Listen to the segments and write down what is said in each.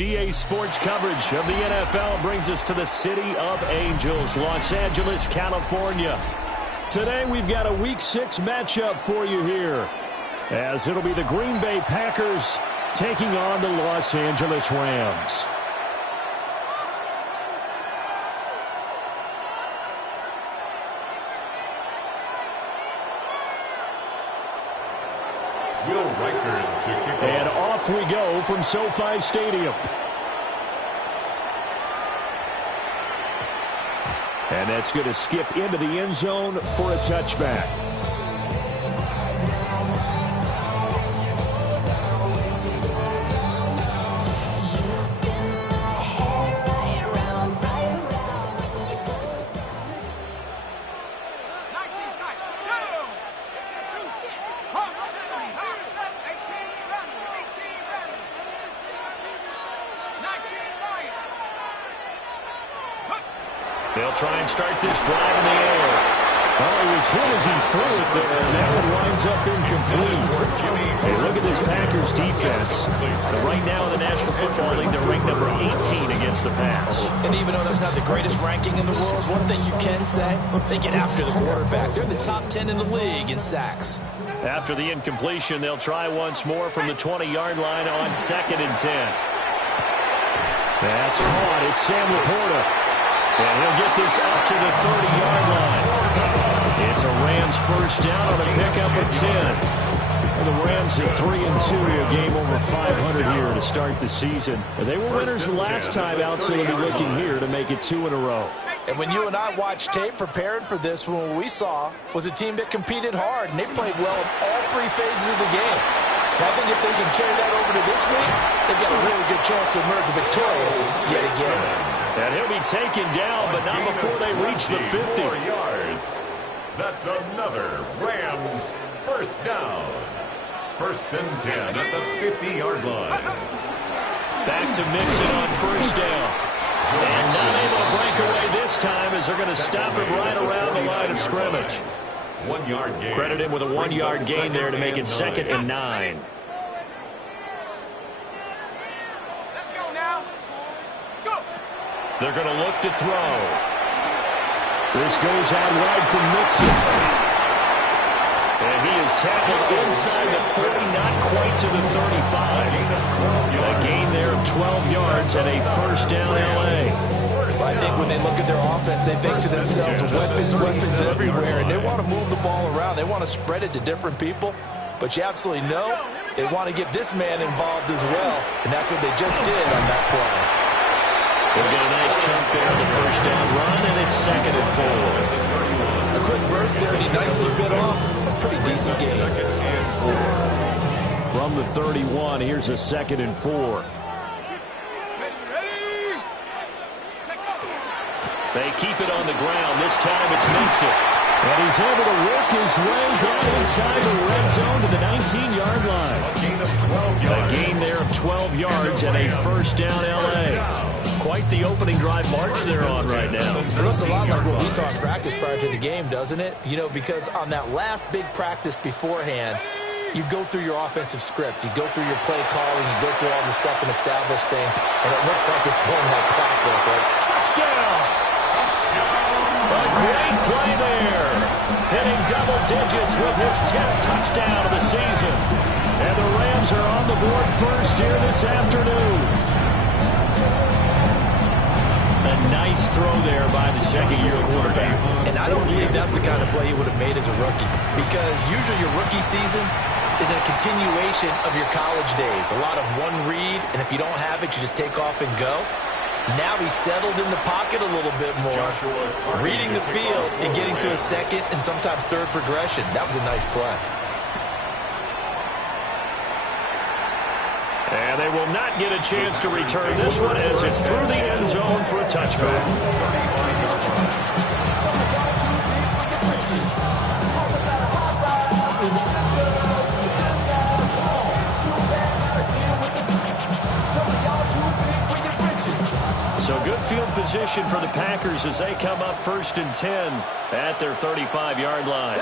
EA Sports coverage of the NFL brings us to the City of Angels, Los Angeles, California. Today we've got a Week 6 matchup for you here, as it'll be the Green Bay Packers taking on the Los Angeles Rams. And off we go from SoFi Stadium. And that's going to skip into the end zone for a touchback. They'll try and start this drive in the air. Oh, he was hit as he threw it there, and that one winds up incomplete. Hey, look at this Packers defense. But right now in the National Football League, they're ranked number 18 against the pass. And even though that's not the greatest ranking in the world, one thing you can say, they get after the quarterback. They're in the top 10 in the league in sacks. After the incompletion, they'll try once more from the 20-yard line on 2nd and 10. That's caught. It's Sam Laporta. And he'll get this up to the 30-yard line. It's a Rams first down on a pickup of 10. And the Rams at 3-2, a game over 500 here to start the season. They were winners the last time out, so they'll be looking here to make it 2 in a row. And when you and I watched tape preparing for this, what we saw was a team that competed hard, and they played well in all 3 phases of the game. And I think if they can carry that over to this week, they've got a really good chance to emerge victorious yet again. And he'll be taken down, but not before they reach the 50. Yards. That's another Rams first down. 1st and 10 at the 50-yard line. Back to Mixon on first down. And not able to break away this time as they're going to stop him right around the line of scrimmage. 1 yard gain. Credit him with a 1-yard gain there to make it 2nd and 9. They're going to look to throw. This goes out wide from Mixon. And he is tackled inside the 40, not quite to the 35. A gain there of 12 yards and a first down L.A. I think when they look at their offense, they think to themselves, weapons everywhere, and they want to move the ball around. They want to spread it to different people. But you absolutely know they want to get this man involved as well, and that's what they just did on that play. We'll get a nice chunk there on the first down run, and it's 2nd and 4. A quick burst there, and he nicely bit off a pretty decent game. From the 31, here's a 2nd and 4. They keep it on the ground. This time it's Mixon. And he's able to work his way down inside the red zone to the 19-yard line. A gain there of 12 yards and a first down L.A. Quite the opening drive march they're on right now. It looks a lot like what we saw in practice prior to the game, doesn't it? You know, because on that last big practice beforehand, you go through your offensive script. You go through your play calling. You go through all the stuff and establish things. And it looks like it's going like clockwork, right? Touchdown! A great play there. Hitting double digits with his 10th touchdown of the season. And the Rams are on the board first here this afternoon. A nice throw there by the second-year quarterback. And I don't believe that's the kind of play he would have made as a rookie. Because usually your rookie season is a continuation of your college days. A lot of one read, and if you don't have it, you just take off and go. Now he's settled in the pocket a little bit more, reading the field and getting to a second and sometimes third progression. That was a nice play. And they will not get a chance to return this one as it's through the end zone for a touchback. So good field position for the Packers as they come up 1st and 10 at their 35-yard line.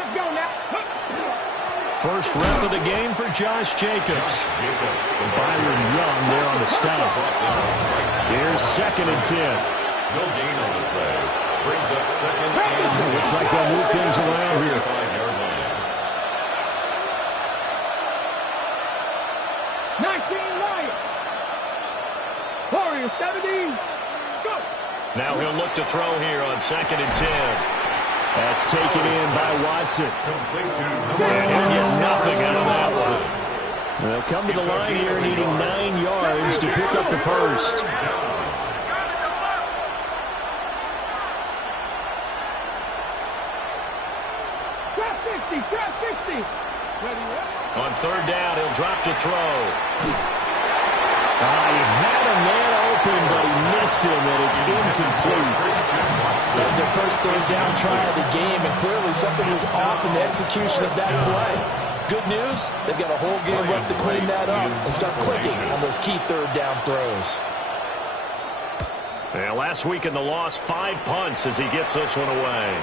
First rep of the game for Josh Jacobs. Byron Young there on the stop. Here's 2nd and 10. No gain on the play. Brings up 2nd and 10. Looks like they'll move things around here. 19 right. Warriors 70. Go. Now he'll look to throw here on 2nd and 10. That's taken in by Watson. And he'll get nothing out of that one. They'll come to the line here needing 9 yards to pick up the first. Trap 60. Ready. On 3rd down, he'll drop to throw. He had a man open, but he missed him, and it's incomplete. That was their first 3rd down try of the game, and clearly something was off in the execution of that play. Good news, they've got a whole game left to clean that up and start clicking on those key 3rd down throws. Yeah, last week in the loss, 5 punts as he gets this one away.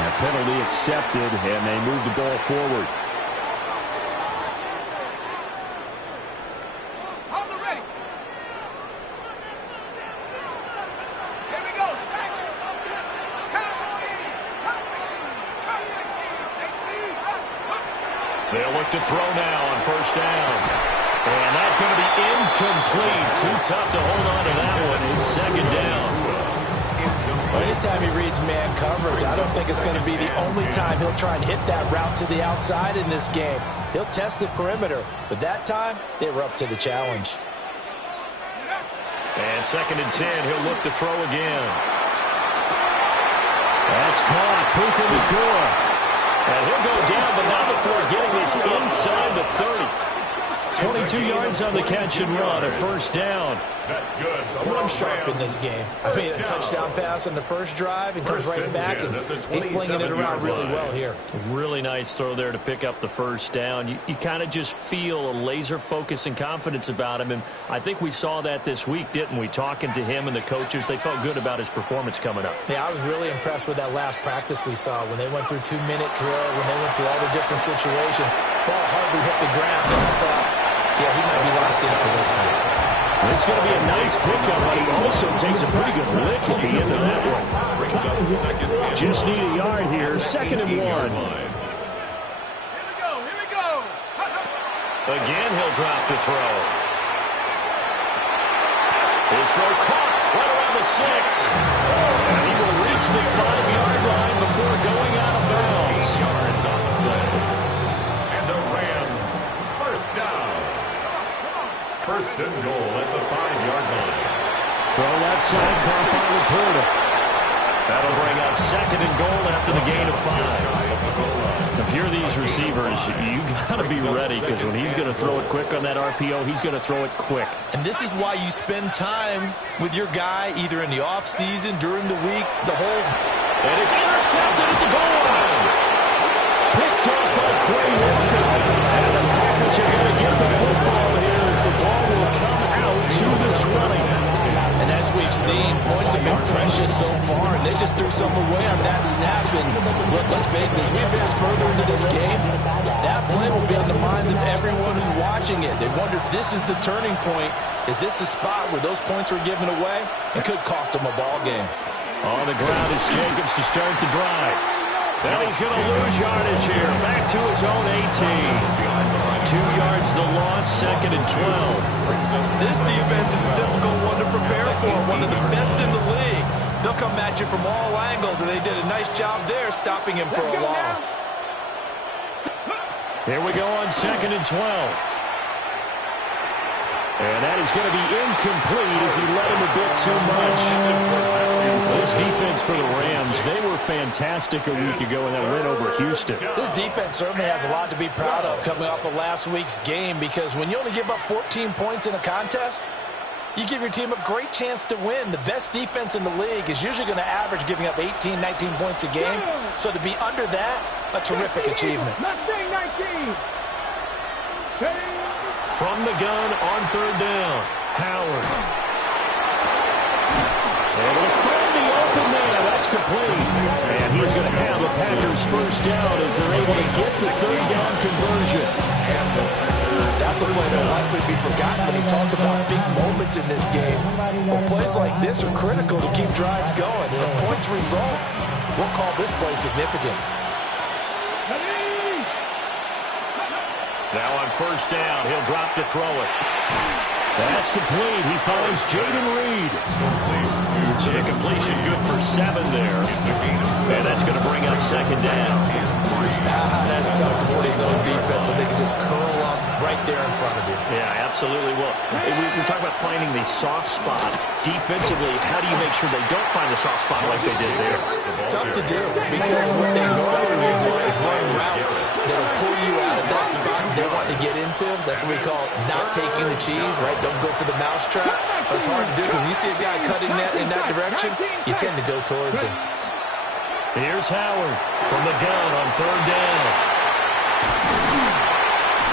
That penalty accepted, and they move the ball forward. They'll look to throw now on 1st down. And that's going to be incomplete. Too tough to hold on to that one. It's 2nd down. Well, anytime he reads man coverage, I don't think it's going to be the only time he'll try and hit that route to the outside in this game. He'll test the perimeter, but that time, they were up to the challenge. And 2nd and 10, he'll look to throw again. That's caught. Puka Nacua. And he'll go down, but not before getting this inside the 30. 22 yards on the catch and run, a 1st down. That's good. Someone sharp in this game. I mean, a touchdown pass on the first drive and comes right back, and he's flinging it around really well here. Really nice throw there to pick up the 1st down. You kind of just feel a laser focus and confidence about him, and I think we saw that this week, didn't we? Talking to him and the coaches, they felt good about his performance coming up. Yeah, I was really impressed with that last practice we saw when they went through 2-minute drill, when they went through all the different situations. Ball hardly hit the ground, and I thought, yeah, he might be locked in for this one. It's going to be a nice pickup, but he also takes a pretty good lick at the end of that one. Just need a yard here. 2nd and 1. Here we go. Again, he'll drop to throw. His throw caught right around the 6. And he will reach the 5-yard line before going out of bounds. Yards on the play. And the Rams, 1st down. 1st and goal at the 5-yard line. Throw left side, caught by Laporta. That'll bring up 2nd and goal after the gain of 5. If you're these receivers, you got to be ready, because when he's going to throw it quick on that RPO, he's going to throw it quick. And this is why you spend time with your guy, either in the offseason, during the week, the whole... And it's intercepted at the goal line. Picked up by Quay Walker. And the Packers are going to get the football here as the ball will come out to the 20. And as we've seen, points have been precious so far, and they just threw some away on that snap. And look, let's face it, as we advance further into this game, that play will be on the minds of everyone who's watching it. They wonder if this is the turning point. Is this the spot where those points were given away? It could cost them a ball game. On the ground is Jacobs to start the drive. Now he's going to lose yardage here. Back to his own 18. 2 yards the loss, 2nd and 12. This defense is a difficult one to prepare for, one of the best in the league. They'll come at you from all angles, and they did a nice job there stopping him for a loss. Here we go on 2nd and 12. And that is going to be incomplete as he let him a bit too much. This defense for the Rams, they were fantastic a week ago in that win over Houston. This defense certainly has a lot to be proud of coming off of last week's game, because when you only give up 14 points in a contest, you give your team a great chance to win. The best defense in the league is usually going to average giving up 18, 19 points a game. So to be under that, a terrific achievement. From the gun on 3rd down, Howard. Able to find the open man. That's complete. And he's going to have the Packers first down as they're able to get the third down conversion. That's a play that will likely be forgotten when you talk about big moments in this game. But plays like this are critical to keep drives going. And a points result, we'll call this play significant. Now on first down, he'll drop to throw it. That's complete. He finds Jaden Reed. A completion good for 7 there. And that's going to bring up second down. That's tough to play zone defense when they can just curl up right there in front of you. Yeah, absolutely. Well, we talk about finding the soft spot. Defensively, how do you make sure they don't find the soft spot like they did there? Tough to do because what they normally will do is run routes that'll pull you out of that spot they want to get into. That's what we call not taking the cheese, right? Don't go for the mousetrap. But it's hard to do because when you see a guy cutting that in that direction, you tend to go towards him. Here's Howard from the gun on third down.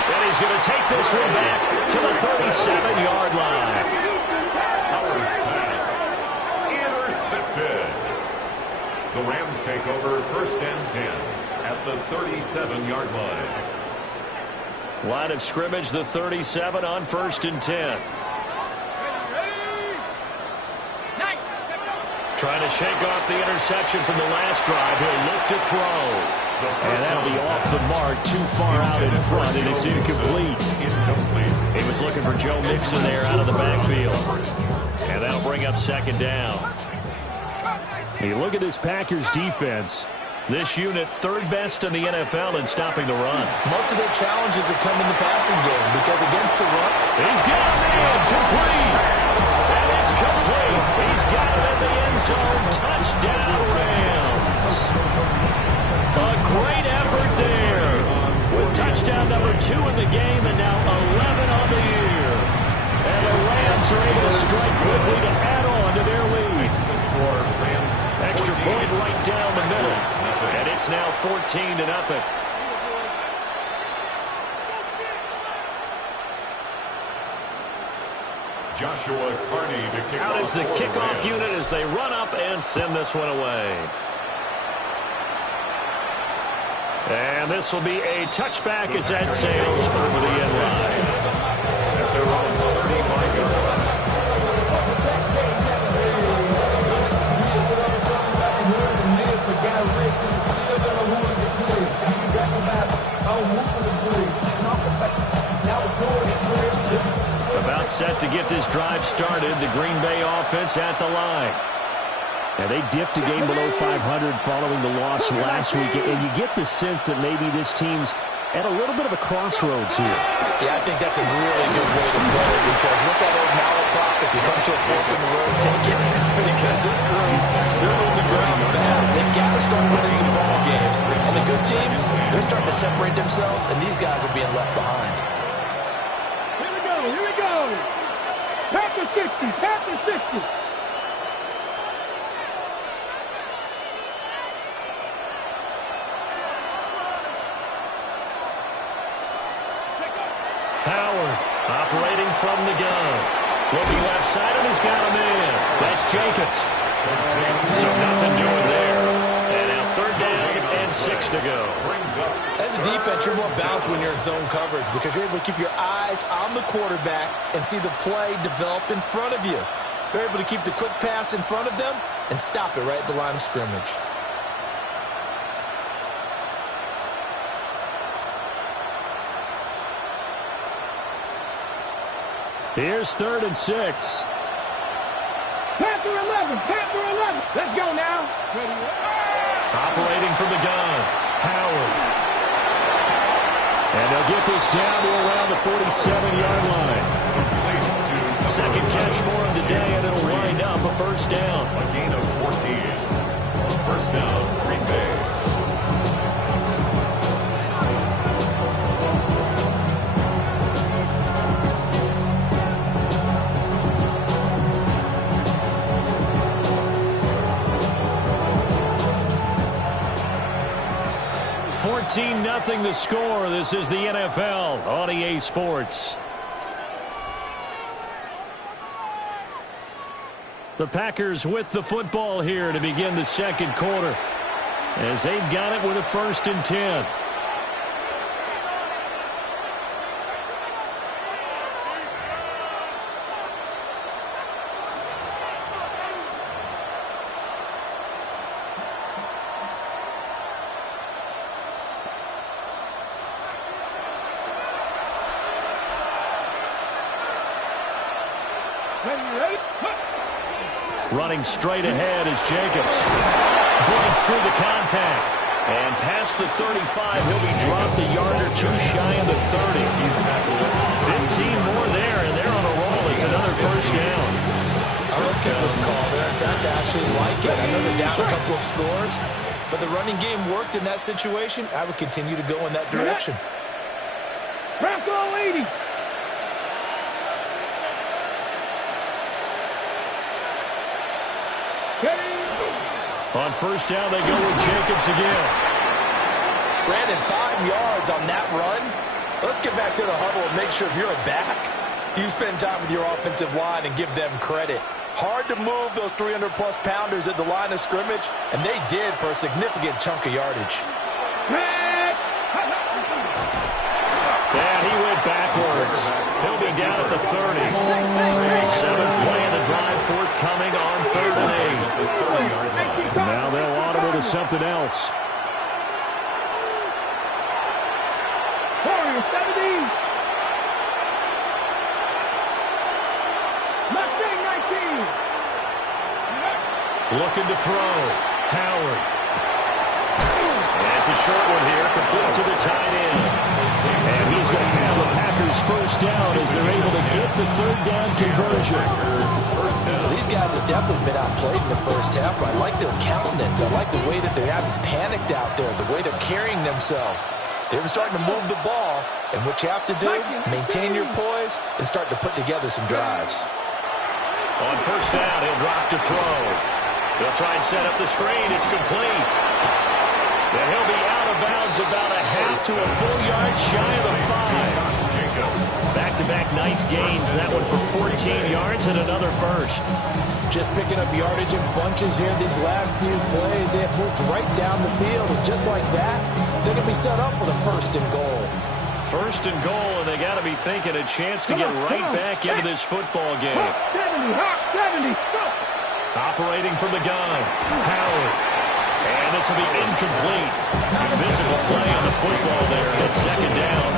And he's going to take this one back to the 37-yard line. Howard's pass intercepted. The Rams take over first and 10 at the 37-yard line. Line of scrimmage, the 37 on first and 10. Trying to shake off the interception from the last drive. He'll look to throw. And that'll be off the mark, too far out in front, and it's incomplete. He was looking for Joe Mixon there out of the backfield. And that'll bring up second down. You look at this Packers defense. This unit third best in the NFL in stopping the run. Most of their challenges have come in the passing game because against the run. He's got it in, complete. And it's complete. He's got it in the end zone. Touchdown, Rams. A great effort there. With touchdown number 2 in the game and now 11 on the year. And the Rams are able to strike quickly to add on to their lead. Extra point right down the middle. And it's now 14-0. Joshua Carney to kick Out off is the kickoff unit as they run up and send this one away. And this will be a touchback as that sails over the end line. At their own 35-yard line. About set to get this drive started. The Green Bay offense at the line. And they dipped a game below 500 following the loss last week. And you get the sense that maybe this team's at a little bit of a crossroads here. Yeah, I think that's a really good way to put it because what's that old malaprop? If you come to a fork in the road, take it. Because this crew's, they're losing ground fast. They've got to start winning some ball games. And the good teams, they're starting to separate themselves, and these guys are being left behind. Here we go, here we go. Packer 60, Packer 60. Howard operating from the gun. Looking left side and he's got a man. That's Jacobs. So nothing doing there. And now third down and 6 to go. As a defense, you're more balanced when you're in zone coverage because you're able to keep your eyes on the quarterback and see the play develop in front of you. You're able to keep the quick pass in front of them and stop it right at the line of scrimmage. Here's 3rd and 6. Panther 11, Panther 11. Let's go now. Operating from the gun. Howard. And they'll get this down to around the 47-yard line. Second catch for him today, and it'll wind up a first down. A gain of 14. First down, Green Bay. Nothing the score. This is the NFL on EA Sports. The Packers with the football here to begin the second quarter, as they've got it with a 1st and 10. Running straight ahead is Jacobs. Breaks through the contact. And past the 35, he'll be dropped a yard or two shy of the 30. 15 more there, and they're on a roll. It's another 1st down. I'm okay with the call there. In fact, I actually like it. I know they're down a couple of scores, but the running game worked in that situation. I would continue to go in that direction. Bronco 80. On 1st down, they go with Jacobs again. Brandon, 5 yards on that run. Let's get back to the huddle and make sure if you're a back, you spend time with your offensive line and give them credit. Hard to move those 300-plus pounders at the line of scrimmage, and they did for a significant chunk of yardage. Yeah, he went backwards. He'll be down at the 30. 7th play of the drive forthcoming on 3rd and 8. Now they'll audible to something else. Warriors 17. Mustang 19. Looking to throw. Howard. That's a short one here, complete to the tight end. And he's going to have the Packers 1st down as they're able to get the 3rd down conversion. These guys have definitely been outplayed in the 1st half, but I like their countenance. I like the way that they haven't panicked out there, the way they're carrying themselves. They're starting to move the ball, and what you have to do, maintain your poise and start to put together some drives. On 1st down, he'll drop to throw. They'll try and set up the screen. It's complete. And he'll be out of bounds about a half to a full yard shy of the 5. Back-to-back nice gains. That one for 14 yards and another 1st. Just picking up yardage in bunches here these last few plays. They have moved right down the field, and just like that, they can be set up with a 1st and goal. 1st and goal, and they got to be thinking a chance to get right back into this football game. Hawk 70, Hawk 70. Go. Operating from the gun, Howard. And this will be incomplete. Physical play on the football there, and it's 2nd down.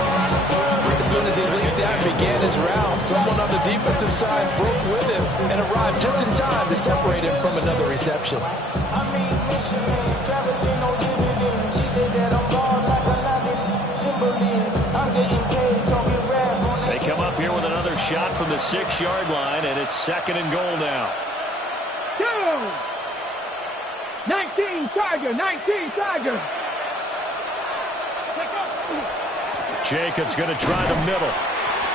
As soon as he leaped out and began his round, someone on the defensive side broke with him and arrived just in time to separate him from another reception. They come up here with another shot from the 6-yard line, and it's 2nd and goal now. 19 Tiger, 19 Tiger. Jacobs going to try the middle.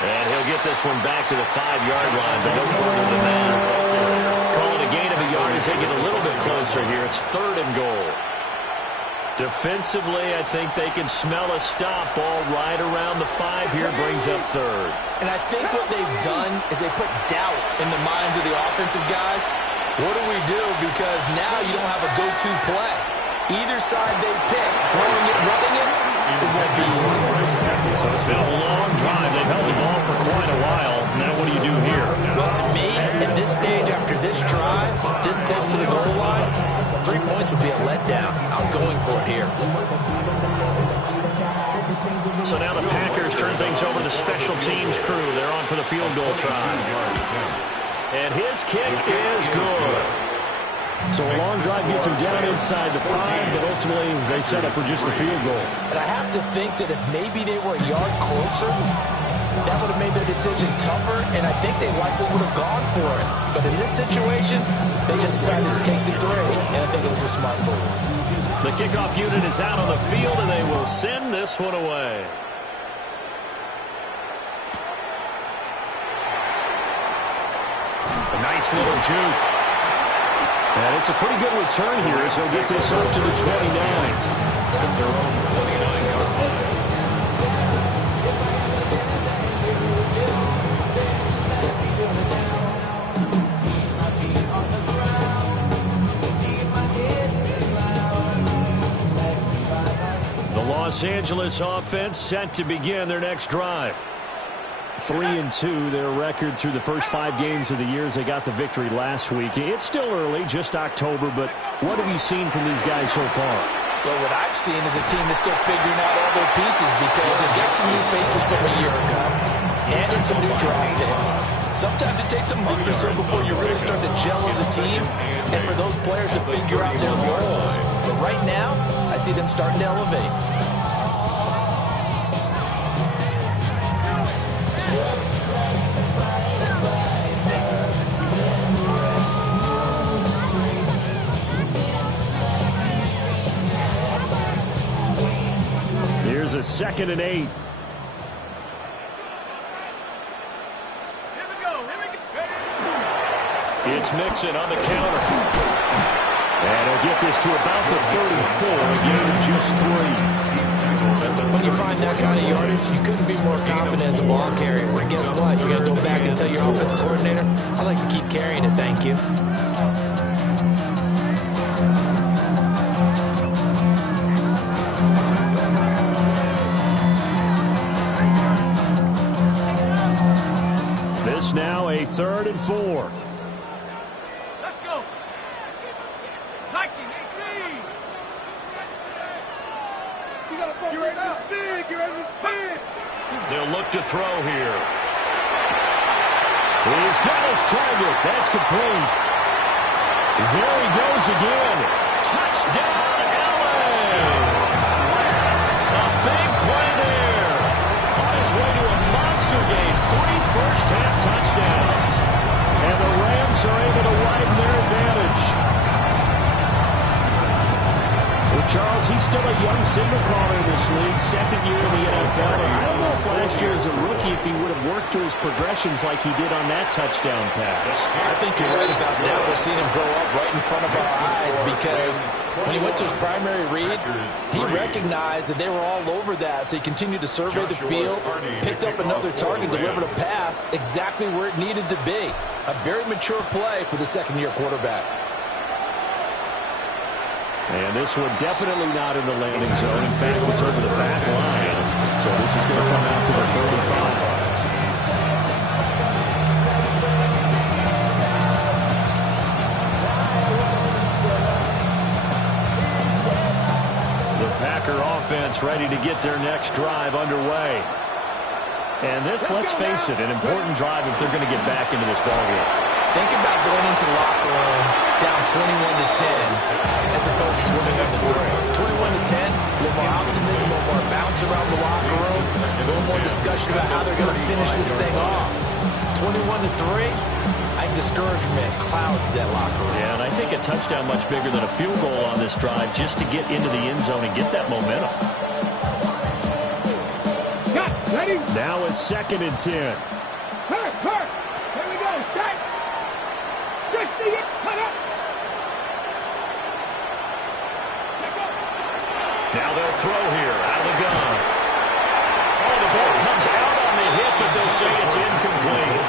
And he'll get this one back to the 5-yard line, but no further than that. Call it a gain of a yard as they get a little bit closer here. It's 3rd and goal. Defensively, I think they can smell a stop ball right around the 5 here, brings up 3rd. And I think what they've done is they put doubt in the minds of the offensive guys. What do we do? Because now you don't have a go-to play. Either side they pick, throwing it, running it, it won't be easy. So it's been a long drive. They've held the ball for quite a while. Now what do you do here? Well, to me, at this stage, after this drive, this close to the goal line, 3 points would be a letdown. I'm going for it here. So now the Packers turn things over to the special teams crew. They're on for the field goal try. And his kick is good. So a long drive gets him down inside the 5, but ultimately they set up for just the field goal. And I have to think that if maybe they were a yard closer, that would have made their decision tougher, and I think they likely would have gone for it. But in this situation, they just decided to take the 3, and I think it was a smart move. The kickoff unit is out on the field, and they will send this one away. A nice little juke. And it's a pretty good return here as he'll get this up to the 29. Los Angeles offense set to begin their next drive. 3-2, their record through the first 5 games of the year as they got the victory last week. It's still early, just October, but what have you seen from these guys so far? Well, what I've seen is a team that's still figuring out all their pieces because they've got some new faces from a year ago and in some new draft picks. Sometimes it takes a month or so before you really start to gel as a team and for those players to figure out their roles. But right now, I see them starting to elevate. Here's a 2nd and 8. It's Mixon on the counter. And he'll get this to about the 34, a gain of just 3. When you find that kind of yardage, you couldn't be more confident as a ball carrier. Where guess what? You're going to go back and tell your offensive coordinator, I'd like to keep carrying it, thank you. This now a 3rd and 4. Let's go. 1918. You ready to spin? You ready to spin? They'll look to throw here. He's got his target. That's complete. There he goes again. Touchdown, LA. A big play there. On his way to a monster game. 3 first-half touchdowns. And the Rams are able to widen their advantage. Well, Charles, he's still a young signal caller in this league, 2nd year in the NFL. And I don't know if last year as a rookie, if he would have worked through his progressions like he did on that touchdown pass. I think you're right about that. We're seeing him grow up right in front of our eyes because when he went to his primary read, he recognized that they were all over that. So he continued to survey the field, picked up another target, delivered a pass exactly where it needed to be. A very mature play for the 2nd-year quarterback. And this one definitely not in the landing zone. In fact, it's over the back line. So this is going to come out to the 35. The Packer offense ready to get their next drive underway. And this, let's face it, an important drive if they're going to get back into this ballgame. Think about going into the locker room down 21-10 as opposed to 21-3. 21-10, a little more optimism, a little more bounce around the locker room, a little more discussion about how they're going to finish this thing off. 21-3, I think discouragement clouds that locker room. Yeah, and I think a touchdown much bigger than a field goal on this drive just to get into the end zone and get that momentum. Ready? Now a 2nd and 10. Hurt. Here we go. Set. 60. Cut up. Now they'll throw here out of the gun. Oh, the ball comes out on the hit, but they'll say it's incomplete.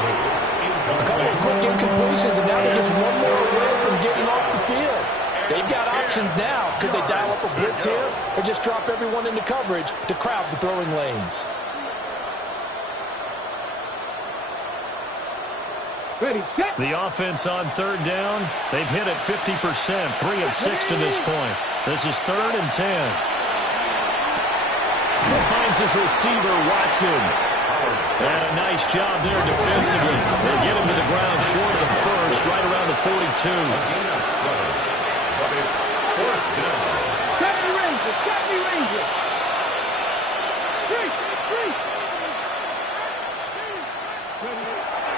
A couple of quick incompletions, and now they're just one more away from getting off the field. They've got options now. Could they dial up a blitz here or just drop everyone into coverage to crowd the throwing lanes? Ready, set. The offense on 3rd down, they've hit it 50%, 3 of 6 to this point. This is 3rd and 10. He finds his receiver, Watson. And a nice job there defensively. They get him to the ground short of the first, right around the 42. But it's 4th down. Set me Ranger. 3.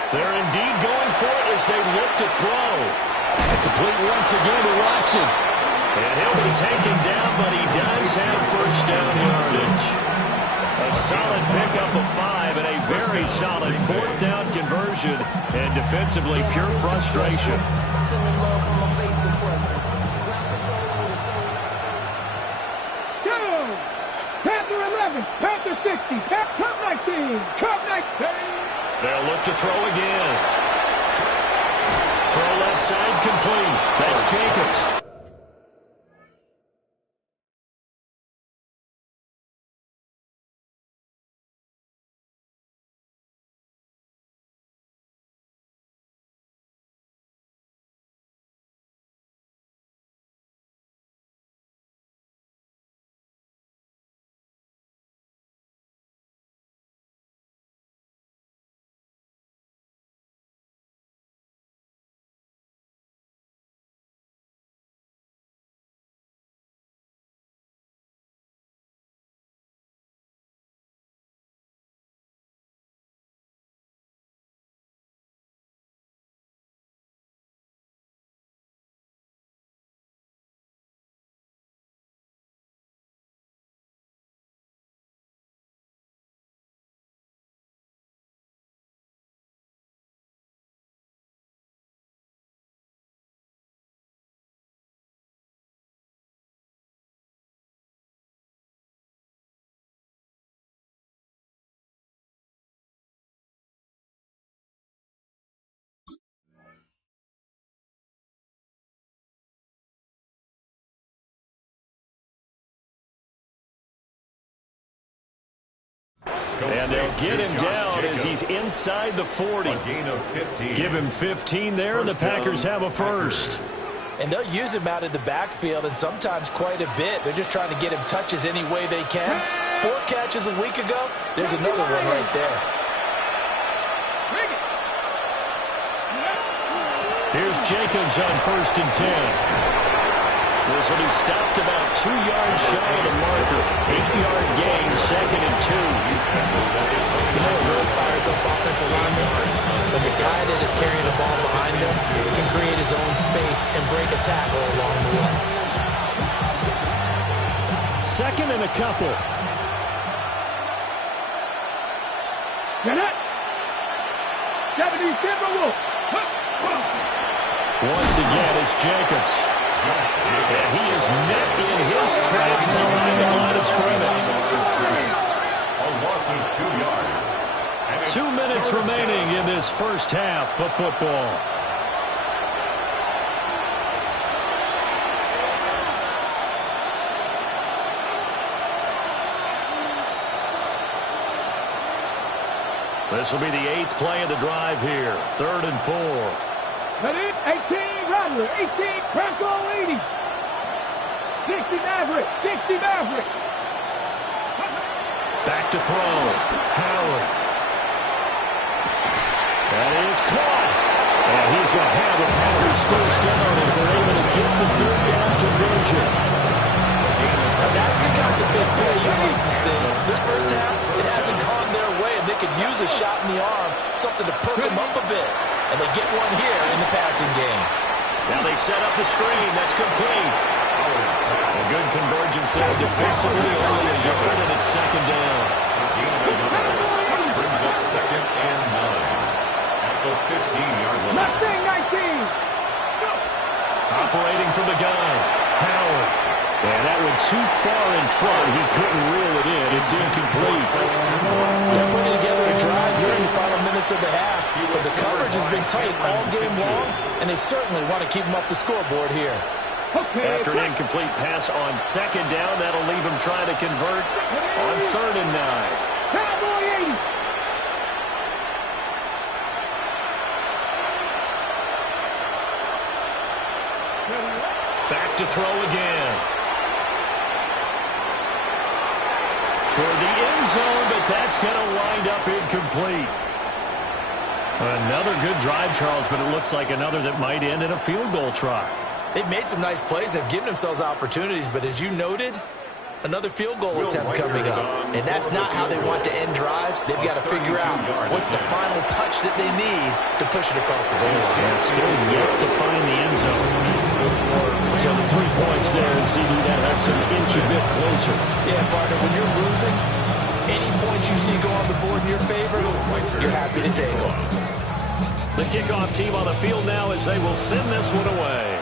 They're indeed going for it as they look to throw. Complete once again to Watson. And he'll be taken down, but he does have first down yardage. A solid pickup of 5 and a very solid 4th down conversion. And defensively, pure frustration. Go! Panther 11, Panther 60, Panther 19, Cub 19. They'll look to throw again. Throw left side complete. That's Jacobs. And they'll get him down as he's inside the 40. A gain of 15. Give him 15 there, and the Packers have a first. And they'll use him out in the backfield, and sometimes quite a bit. They're just trying to get him touches any way they can. 4 catches a week ago. There's another one right there. Here's Jacobs on 1st and 10. This will be stopped about 2 yards shy of the marker. 8-yard gain, 2nd and 2. You know what really fires up offensive linemen? When the guy that is carrying the ball behind them can create his own space and break a tackle along the way. 2nd and a couple. Get it. 70 Timberwolves. Once again, it's Jacobs. And he is met in his tracks behind the line of scrimmage. A loss of 2 yards. 2 minutes remaining in this first half of football. This will be the 8th play of the drive here. 3rd and 4. Get it. 18 Rattler. 18 Franco 80. 60 Maverick. 60 Maverick. Back to throw. Howard. That is caught. And he's going to have the Packers first down as they're able to get the 3rd down conversion. Now that's the kind of big play you need to see. This first half, it hasn't gone their way, and they could use a shot in the arm, something to perk them up a bit. And they get one here in the passing game. Now they set up the screen. That's complete. A good convergence there defensively. Only a yard, and it's 2nd down. Brings up 2nd and 9 at the 15-yard line. Mustang 19. Go. Operating from the gun. Howard. And that one too far in front. He couldn't reel it in. It's incomplete. They're putting together a drive here in the final minutes of the half. But the coverage has been tight all game long, and they certainly want to keep them off the scoreboard here. Okay. After an incomplete pass on 2nd down, that'll leave him trying to convert on 3rd and 9. Cowboy 80. Back to throw again. Toward the end zone, but that's going to wind up incomplete. Another good drive, Charles, but it looks like another that might end in a field goal try. They've made some nice plays. They've given themselves opportunities, but as you noted, another field goal attempt coming up. And that's not how they want to end drives. They've got to figure out what's the final touch that they need to push it across the goal line. And still yet to find the end zone. So the 3 points there, and CD, that helps them inch a bit closer. Yeah, partner, when you're losing, any points you see go on the board in your favor, you're happy to take them. The kickoff team on the field now as they will send this one away.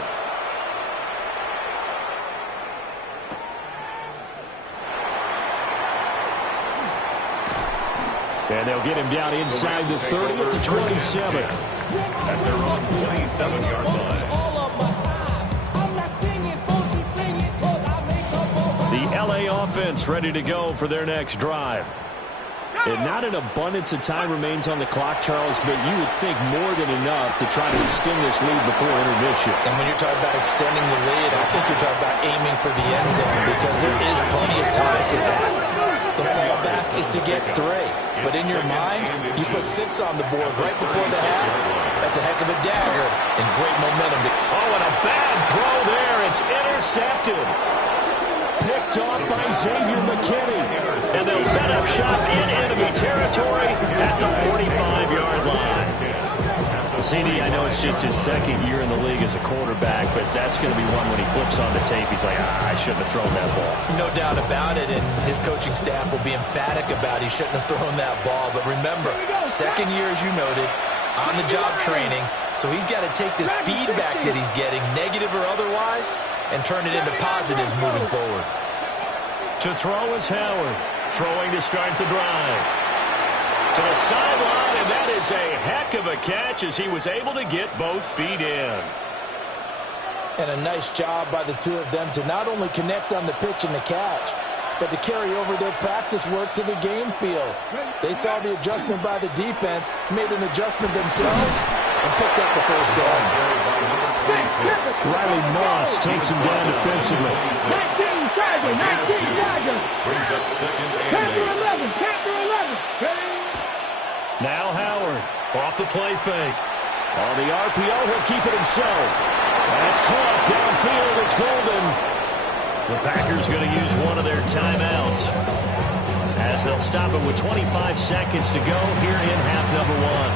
And they'll get him down inside the 30 at the 27. At their own 27-yard line. The LA offense ready to go for their next drive. And not an abundance of time remains on the clock, Charles, but you would think more than enough to try to extend this lead before intermission. And when you're talking about extending the lead, I think you're talking about aiming for the end zone because there is plenty of time for that. The fallback is to get 3. But in your mind, you put 6 on the board right before the half. That's a heck of a dagger and great momentum. Oh, and a bad throw there. It's intercepted. Picked off by Xavier McKinney. And they'll set up shop in enemy territory at the 45-yard line. CD, I know it's just his 2nd year in the league as a quarterback, but that's going to be one when he flips on the tape. He's like, I shouldn't have thrown that ball. No doubt about it, and his coaching staff will be emphatic about he shouldn't have thrown that ball. But remember, 2nd year, as you noted, on-the-job training, so he's got to take this feedback that he's getting, negative or otherwise, and turn it into positives moving forward. To throw is Howard. Throwing to start the drive. To the sideline, and that is a heck of a catch as he was able to get both feet in. And a nice job by the two of them to not only connect on the pitch and the catch, but to carry over their practice work to the game field. They saw the adjustment by the defense, made an adjustment themselves, and picked up the first down. Riley Moss takes him down defensively. 19 Tiger, 19 Tiger. Brings up second and 10 for 11. Now Howard off the play fake. On the RPO, he'll keep it himself. That's caught downfield. It's Golden. The Packers going to use one of their timeouts as they'll stop it with 25 seconds to go here in half number one.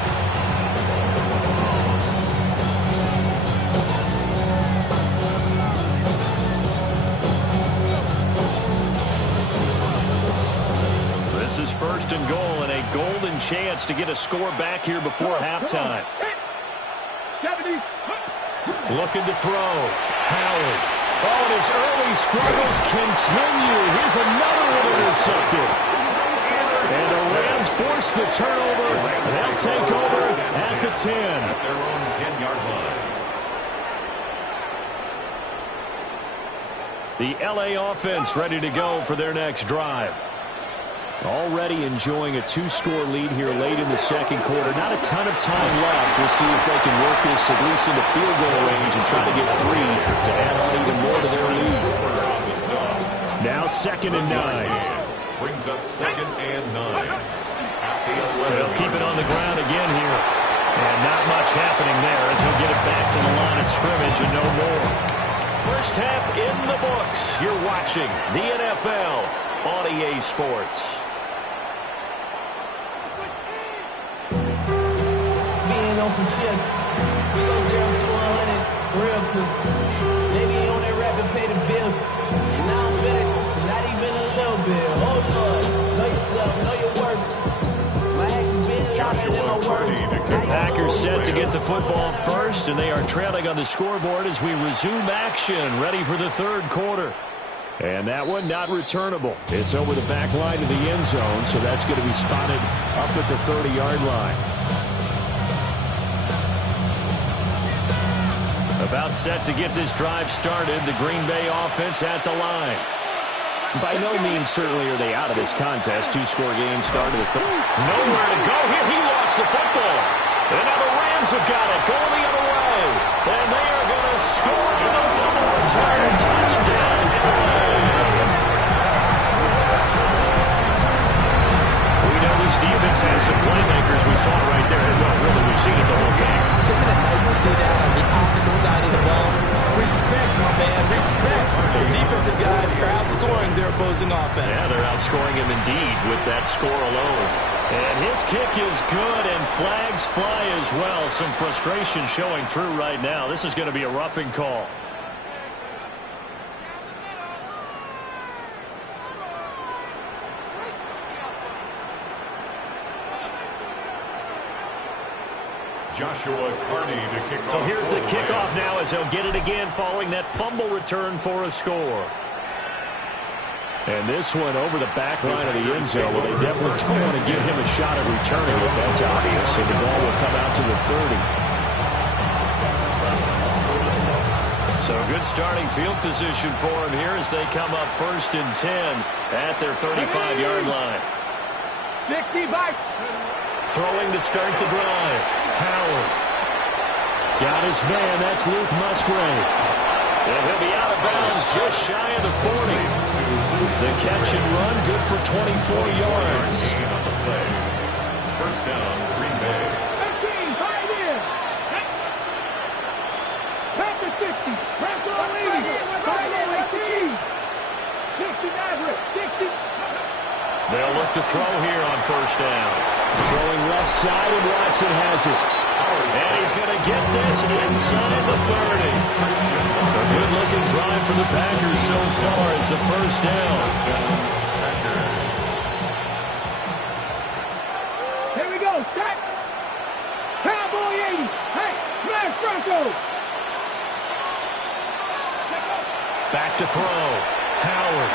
This is first and goal and a golden chance to get a score back here before halftime. Looking to throw. Howard. Oh, and his early struggles continue. Here's another one intercepted. And the Rams force the turnover. They'll take over at the 10. At their own 10-yard line. The LA offense ready to go for their next drive. Already enjoying a two-score lead here late in the second quarter. Not a ton of time left. We'll see if they can work this at least into field goal range and try to get three to add on even more to their lead. Now second and 9. Brings up second and 9. They'll keep it on the ground again here. And not much happening there as he'll get it back to the line of scrimmage and no more. First half in the books. You're watching the NFL on EA Sports. On some shit. We go 0 to 100 real quick. Maybe you on that rap and pay the bills. And now I'm feeling not even a little bit. Oh Lord, know yourself, know your worth. My actions being louder than my words. The Packers set to get the football first, and they are trailing on the scoreboard as we resume action, ready for the third quarter. And that one not returnable. It's over the back line to the end zone, so that's going to be spotted up at the 30-yard line. About set to get this drive started. The Green Bay offense at the line. By no means certainly are they out of this contest. Two-score game started at nowhere to go here. He lost the football. And now the Rams have got it. Going the other way. And they are going to score on the fumble return. Touchdown. We know this defense has some playmakers. We saw it right there. Well, really, we've seen it the whole game. Isn't it nice to see that on the opposite side of the ball? Respect, my man, respect. The defensive guys are outscoring their opposing offense. Yeah, they're outscoring him indeed with that score alone. And his kick is good, and flags fly as well. Some frustration showing through right now. This is going to be a roughing call. Joshua Carney to kick off. So here's the kickoff now as they'll get it again following that fumble return for a score. And this one over the back line of the end zone. Well, they definitely don't want to give him a shot at returning it. That's obvious. So the ball will come out to the 30. So good starting field position for him here as they come up first and 10 at their 35-yard line. 65. Throwing to start the drive. Howard. Got his man. That's Luke Musgrave. And he'll be out of bounds just shy of the 40. The catch and run good for 24 yards. First down, Green Bay. 13, 5 in. Packers 50. Franco 80. 5 18. 60 Maverick. 60. They'll look to throw here on first down. Throwing left side, and Watson has it. And he's going to get this inside the 30. A good-looking drive for the Packers so far. It's a first down. Here we go. Set. Cowboy 80. Hey, smash Franco. Back to throw. Howard.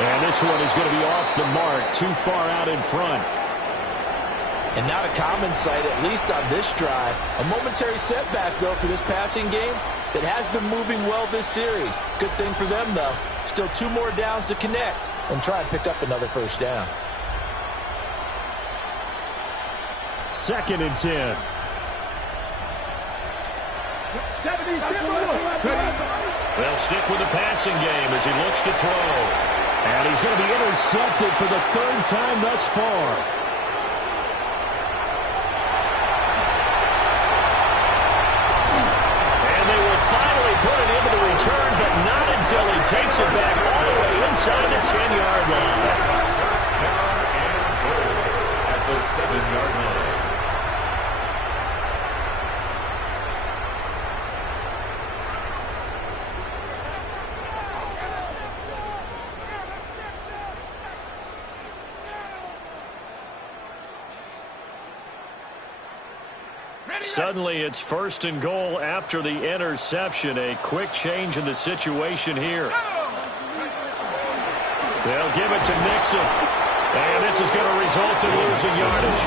And this one is going to be off the mark, too far out in front. And not a common sight, at least on this drive. A momentary setback, though, for this passing game that has been moving well this series. Good thing for them, though. Still 2 more downs to connect and try and pick up another first down. 2nd and 10. They'll stick with the passing game as he looks to throw. And he's going to be intercepted for the 3rd time thus far. And they will finally put it into the return, but not until he takes it back all the way inside the 10-yard line. First down and goal at the 7-yard line. Suddenly, it's 1st and goal after the interception. A quick change in the situation here. They'll give it to Mixon. And this is going to result in losing yardage.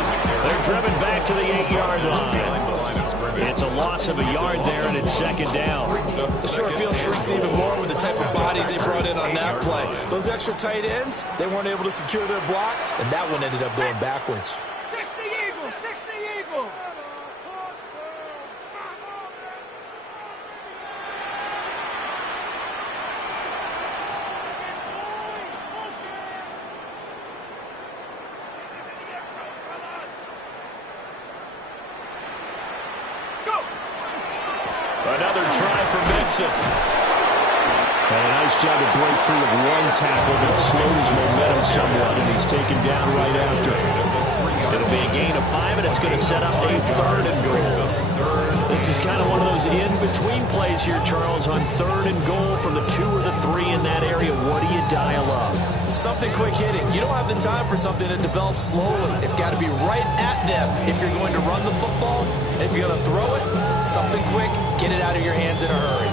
They're driven back to the 8-yard line. It's a loss of a yard there, and it's 2nd down. The short field shrinks even more with the type of bodies they brought in on that play. Those extra tight ends, they weren't able to secure their blocks, and that one ended up going backwards. 60 Eagles, 60 Eagles. Another try for Mixon. And a nice job to break free of one tackle that slowed his momentum somewhat, and he's taken down right after. It'll be a gain of 5, and it's going to set up a 3rd and goal. This is kind of one of those in-between plays here, Charles, on 3rd and goal from the 2 or the 3 in that area. What do you dial up? Something quick hitting. You don't have the time for something that develops slowly. It's got to be right at them if you're going to run the football. And if you're going to throw it, something quick, get it out of your hands in a hurry.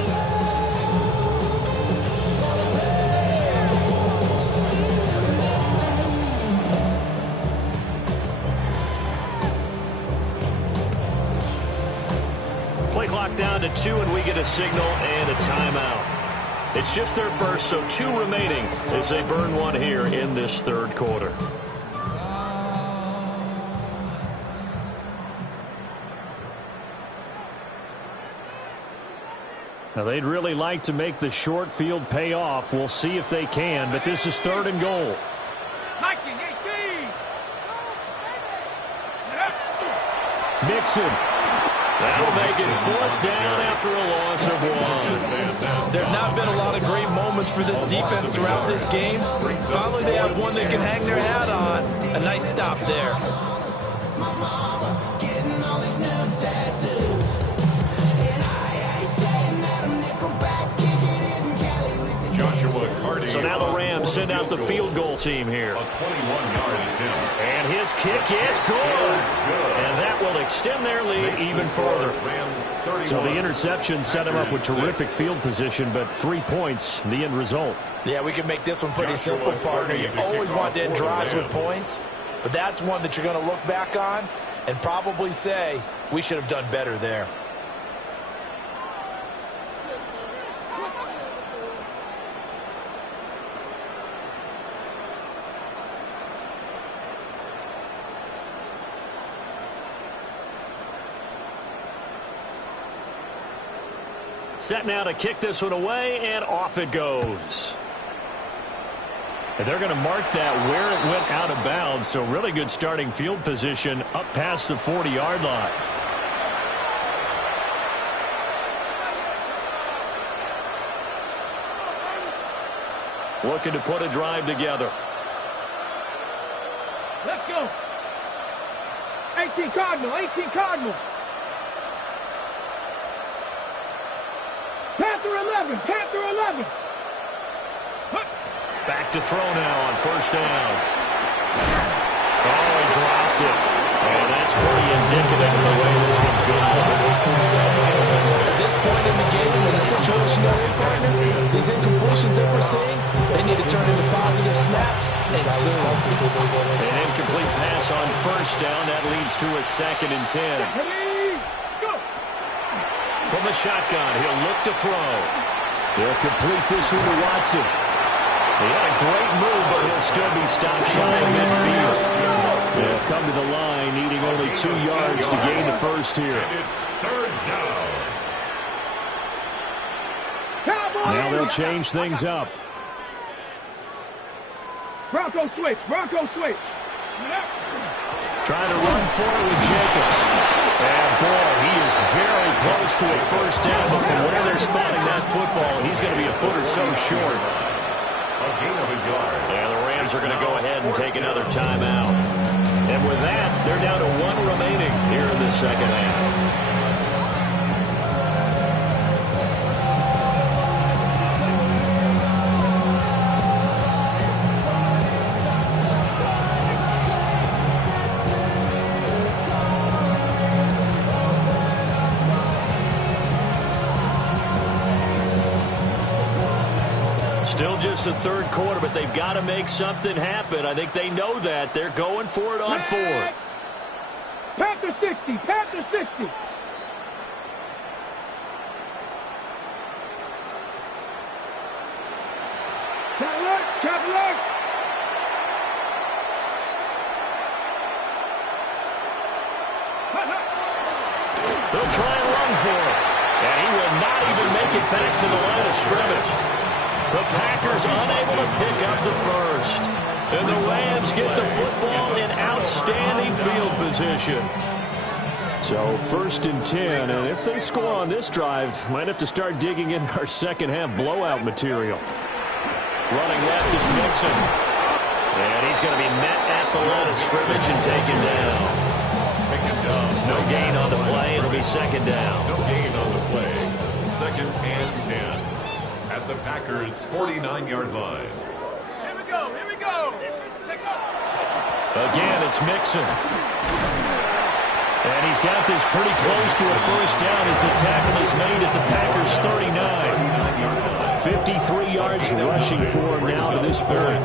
Play clock down to 2, and we get a signal and a timeout. It's just their first, so 2 remaining as they burn one here in this 3rd quarter. Now, they'd really like to make the short field pay off. We'll see if they can, but this is 3rd and goal. 18. Mixon. That'll make it 4th down after a loss of 1. There have not been a lot of great moments for this defense throughout this game. Finally, they have one they can hang their hat on. A nice stop there. So now the Rams send out the field goal team here. A 21-yard attempt. And his kick is good. And that will extend their lead even further. So the interception set him up with terrific field position, but 3 points, the end result. Yeah, we can make this one pretty simple, partner. You always want to end drives with points, but that's one that you're going to look back on and probably say, we should have done better there. Set now to kick this one away, and off it goes. And they're going to mark that where it went out of bounds, so really good starting field position up past the 40-yard line. Looking to put a drive together. Let's go. 18 Cardinal, 18 Cardinal. Panther 11, Panther 11. Back to throw now on 1st down. Oh, he dropped it. And that's pretty indicative of the way this one's going. At this point in the game, in the situation they're in, partner, these incompletions that we're seeing, they need to turn into positive snaps and soon. An incomplete pass on first down. That leads to a 2nd and 10. From the shotgun, he'll look to throw. He'll complete this one to Watson. He had a great move, but he'll still be stopped shy of midfield. They'll come to the line, needing only 2 yards to gain the first here. And it's 3rd down. Now they'll change things up. Bronco switch. Bronco switch. Trying to run for it with Jacobs. And boy, he is very close to a first down, but from where they're spotting that football, he's going to be a foot or so short. A gain of a yard. And the Rams are going to go ahead and take another timeout. And with that, they're down to 1 remaining here in the second half. Still just the 3rd quarter, but they've got to make something happen. I think they know that. They're going for it on 4th. Panther 60. Panther 60. Chop alert. They'll try and run for it. And he will not even make it back to the line of scrimmage. The Packers unable to pick up the first. And the Rams get the football in outstanding field position. So 1st and 10, and if they score on this drive, might have to start digging in our second half blowout material. Running left, it's Mixon. And he's going to be met at the line of scrimmage and taken down. No gain on the play. It'll be 2nd down. No gain on the play. 2nd and 10. At the Packers' 49-yard line. Here we go. Here we go. Take off. Again, it's Mixon. And he's got this pretty close to a first down as the tackle is made at the Packers' 39. 53 yards rushing for him now to this point.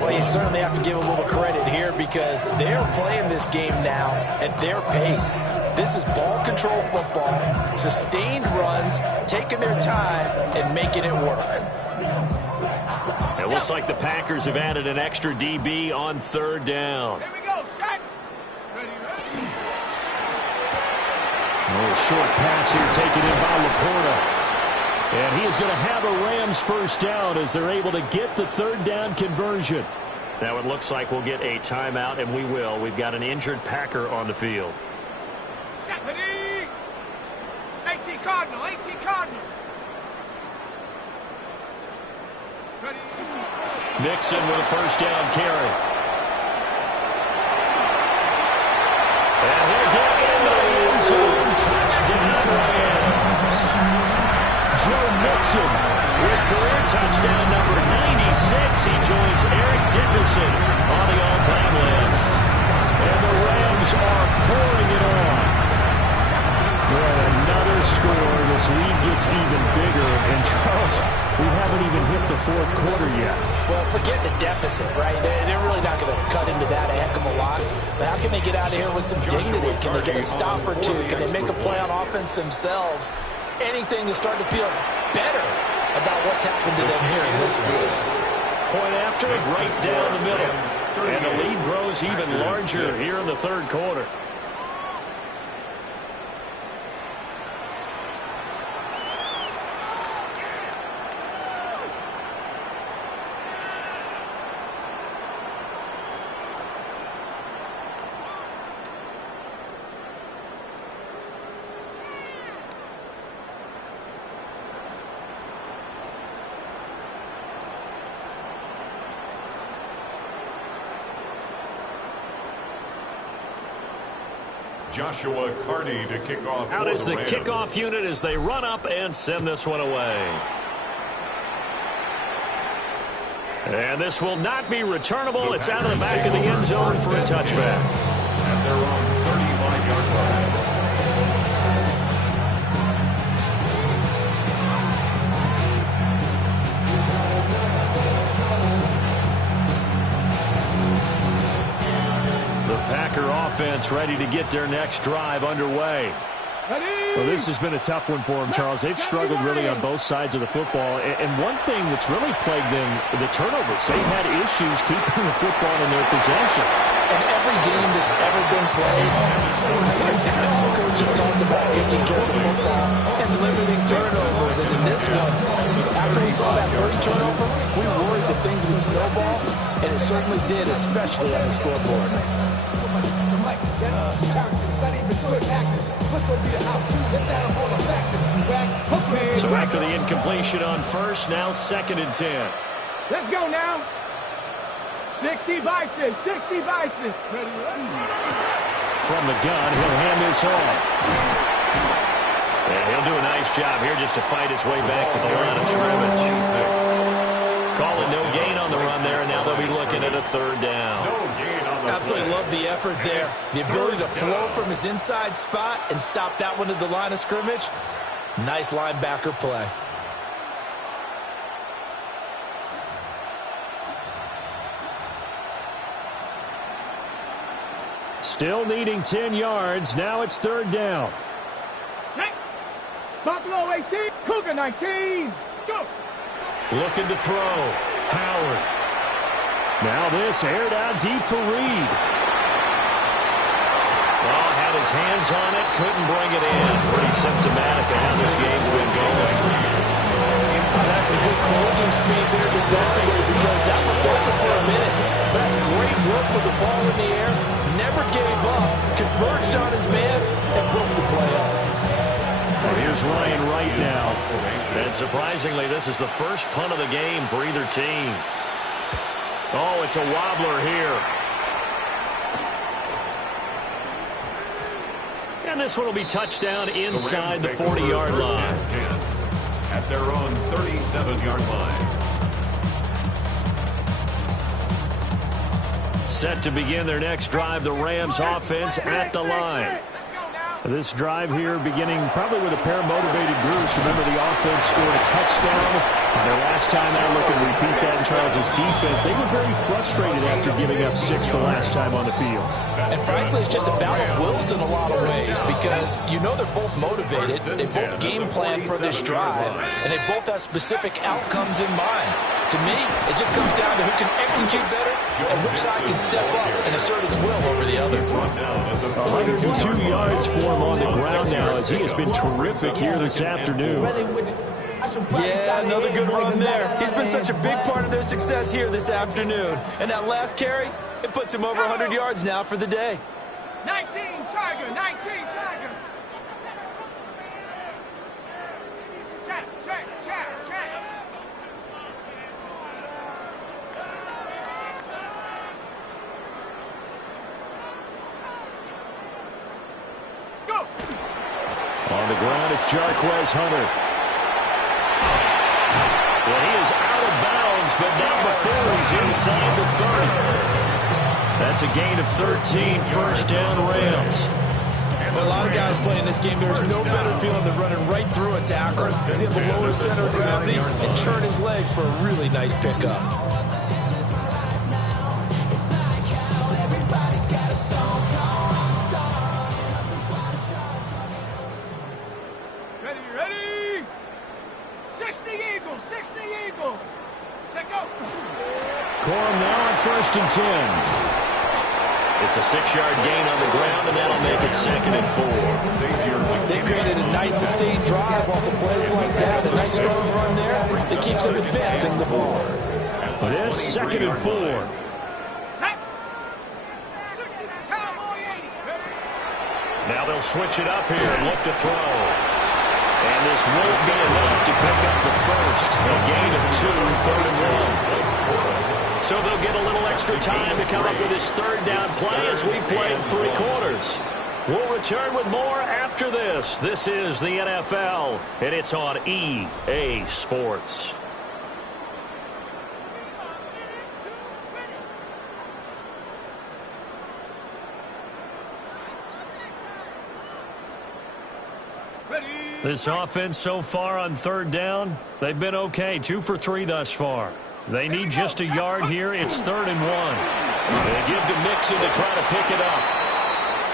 Well, you certainly have to give a little credit here because they're playing this game now at their pace. This is ball control football, sustained runs, taking their time and making it work. It looks like the Packers have added an extra DB on 3rd down. Here we go. Set. Ready. A little short pass here taken in by Laporta. And he is going to have a Rams first down as they're able to get the 3rd down conversion. Now it looks like we'll get a timeout, and we will. We've got an injured Packer on the field. Set. Ready. 18 Cardinal. 18 Cardinal. Ready. Mixon with a first down carry. And he'll get into the end zone. Touchdown Rams. Joe Mixon with career touchdown number 96. He joins Eric Dickerson on the all-time list. And the Rams are pouring it on. Boy, another score. This lead gets even bigger. And Charles, we haven't even hit the 4th quarter yet. Well, forget the deficit, right? They're really not going to cut into that a heck of a lot. But how can they get out of here with some dignity? Can they get a stop or two? Can they make a play on offense themselves? Anything to start to feel better about what's happened to them here in this one. Point after it, right down the middle. And the lead grows even larger here in the 3rd quarter. Joshua Carney to kick off. Out is the kickoff unit as they run up and send this one away. And this will not be returnable. It's out of the back of the end zone for a touchback. At their own 35-yard line. Packer offense ready to get their next drive underway. Well, this has been a tough one for them, Charles. They've struggled really on both sides of the football. And one thing that's really plagued them, the turnovers. They've had issues keeping the football in their possession. In every game that's ever been played, coach just talked about taking care of the football and limiting turnovers. And in this one, after we saw that first turnover, we worried that things would snowball, and it certainly did, especially on the scoreboard. So after the incompletion on first, now 2nd and 10. Let's go now. 60 Bison, 60 Bison. From the gun, he'll hand this off. And he'll do a nice job here just to fight his way back to the line of scrimmage. Call it no gain on the run there, and now they'll be looking at a 3rd down. Absolutely love the effort there. The ability to flow from his inside spot and stop that one at the line of scrimmage. Nice linebacker play. Still needing 10 yards. Now it's 3rd down. Buffalo 18, Cougar 19. Go. Looking to throw. Howard. Now this aired out deep for Reed. Oh, had his hands on it, couldn't bring it in. Pretty symptomatic of how this game's been going. That's some good closing speed there defensively because that was open for a minute. That's great work with the ball in the air. Never gave up, converged on his man, and broke the play up. Well, here's Ryan Wright now. And surprisingly, this is the first punt of the game for either team. Oh, it's a wobbler here. And this one will be touchdown inside the 40-yard line. At their own 37-yard line. Set to begin their next drive, the Rams offense at the line. This drive here beginning probably with a pair of motivated groups. Remember, the offense scored a touchdown. Their last time out, looking to repeat that in Charles's defense. They were very frustrated after giving up 6 the last time on the field. And frankly, it's just a battle of wills in a lot of ways because you know they're both motivated. They both game plan for this drive, and they both have specific outcomes in mind. To me, it just comes down to who can execute better and which side can step up and assert its will over the other. 102 yards for him on the ground now as he has been terrific here this afternoon. Yeah, another good run there. He's been such a big part of their success here this afternoon. And that last carry, it puts him over 100 yards now for the day. 19 Tiger, 19 Tiger. Check. Go. On the ground, it's Jarquez Hunter. Well, he is out of bounds, but not before he's inside the 30. That's a gain of 13, 1st down Rams. For a lot of guys playing this game, there's no better feeling than running right through a tackle. He's able to lower his center of gravity and churn his legs for a really nice pickup. Ready. 60 Eagle, 60 Eagle. Check go. Corum now on 1st and 10. It's a 6-yard gain on the ground, and that'll make it 2nd and 4. They created a nice sustained drive off of plays like that. A nice strong run there that keeps them advancing the ball. This 2nd and 4. Now they'll switch it up here and look to throw. And this won't be enough to pick up the first. A gain of 2, 3rd and 1. So they'll get a little extra time to come up with this 3rd down play as we played 3 quarters. We'll return with more after this. This is the NFL, and it's on EA Sports. This offense so far on 3rd down, they've been okay. 2 for 3 thus far. They need just a yard here. It's 3rd and 1. They give to Mixon to try to pick it up.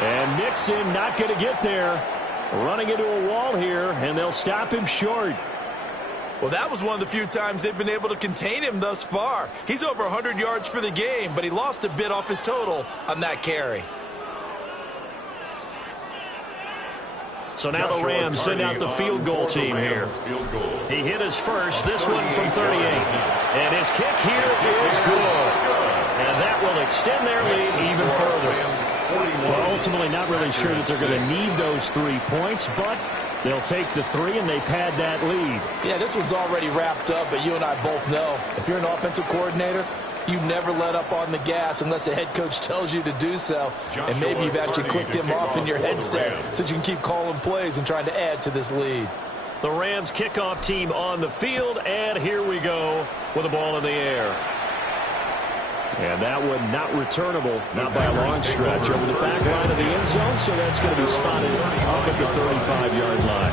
And Mixon not going to get there. Running into a wall here, and they'll stop him short. Well, that was one of the few times they've been able to contain him thus far. He's over 100 yards for the game, but he lost a bit off his total on that carry. So now the Rams send out the field goal team here. He hit his first, this one from 38. And his kick here is good. And that will extend their lead even further. Well, ultimately not really sure that they're going to need those 3 points, but they'll take the 3 and they pad that lead. Yeah, this one's already wrapped up, but you and I both know if you're an offensive coordinator, you never let up on the gas unless the head coach tells you to do so. And maybe you've actually clicked him off in your headset so you can keep calling plays and trying to add to this lead. The Rams kickoff team on the field, and here we go with the ball in the air. And that one not returnable, not by a long stretch, over the back line of the end zone, so that's going to be spotted up at the 35-yard line.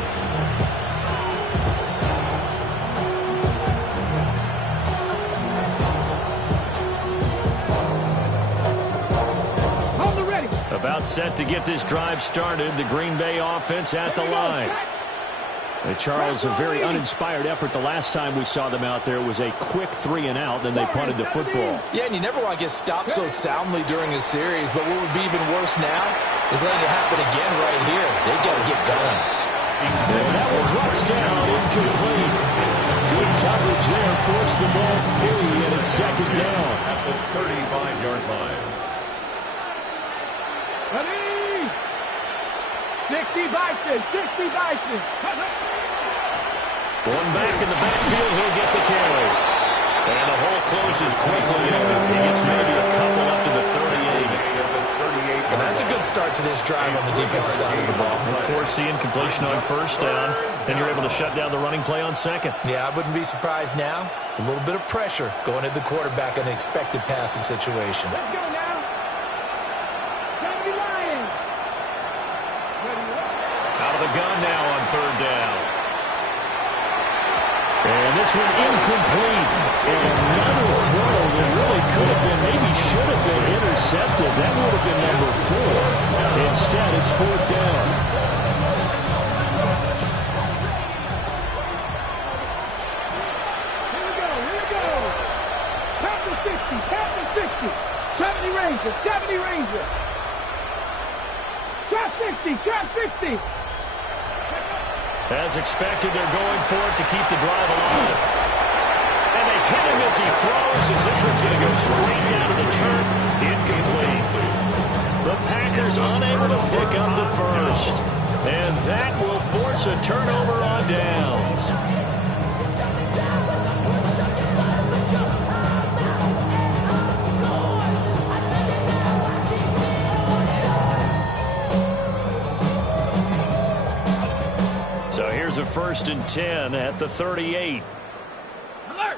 About set to get this drive started. The Green Bay offense at the line. Charles, a very uninspired effort the last time we saw them out there. It was a quick 3-and-out, then they punted the football. Yeah, and you never want to get stopped so soundly during a series, but what would be even worse now is letting it happen again right here. They've got to get going. And that one drops down, incomplete. Good coverage there, forced the ball free, and it's 2nd down. At the 35-yard line. Ready? 60 Bison, 60 Bison. One back in the backfield, he'll get the carry. And the hole closes quickly. He gets maybe a couple up to the 38. And that's a good start to this drive on the defensive side of the ball. Forcing completion on 1st down. Then you're able to shut down the running play on 2nd. Yeah, I wouldn't be surprised now. A little bit of pressure going at the quarterback in an expected passing situation. Let's go now. Out of the gun now on 3rd down. And this one incomplete. And another throw that really could have been, maybe should have been intercepted. That would have been number 4. Instead, it's 4th down. Here we go. Count to 60, 70 Rangers, 70 Rangers. Trap 60. As expected, they're going for it to keep the drive alive. And they hit him as he throws, as this one's going to go straight down to the turf. Incomplete. The Packers unable to pick up the first. And that will force a turnover on downs. So here's a 1st and 10 at the 38. Alert!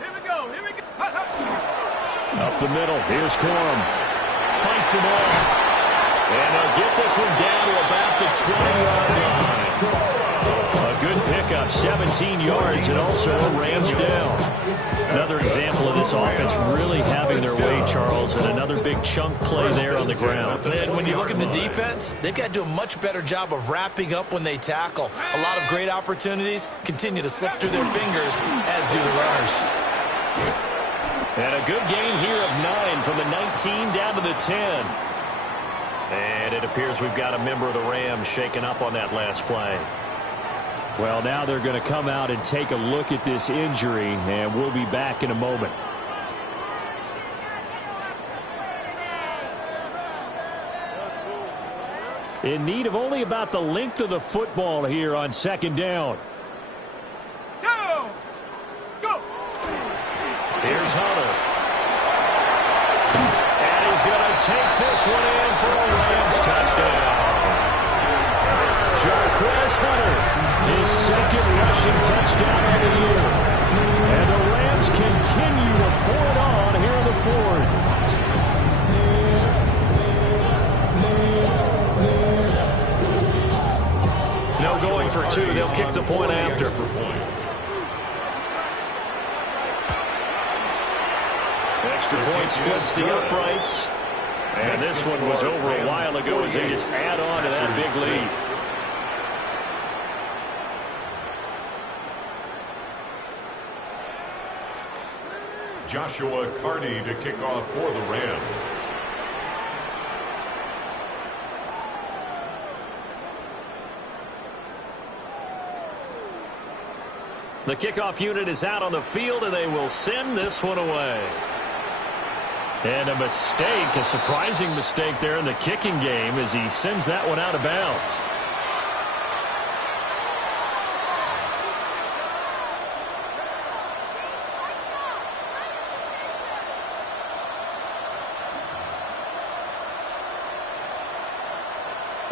Here we go. Up the middle, here's Corum. Fights him off. And they'll get this one down to about the 20-yard line. A good pickup, 17 yards, and also a Rams down. Another example of this offense really having their way, Charles, and another big chunk play there on the ground. And when you look at the defense, they've got to do a much better job of wrapping up when they tackle. A lot of great opportunities continue to slip through their fingers, as do the runners. And a good gain here of 9 from the 19 down to the 10. And it appears we've got a member of the Rams shaken up on that last play. Well, now they're going to come out and take a look at this injury, and we'll be back in a moment. In need of only about the length of the football here on 2nd down. Go! Here's Hunter. And he's going to take this one in for a Rams touchdown. Jarquez Hunter, his 2nd rushing touchdown of the year. And the Rams continue to pour it on here in the 4th. No going for 2. They'll kick the point after. splits the uprights. And this one was over a while ago as they just add on to that big lead. Joshua Carney to kick off for the Rams. The kickoff unit is out on the field, and they will send this one away. And a mistake, a surprising mistake there in the kicking game as he sends that one out of bounds.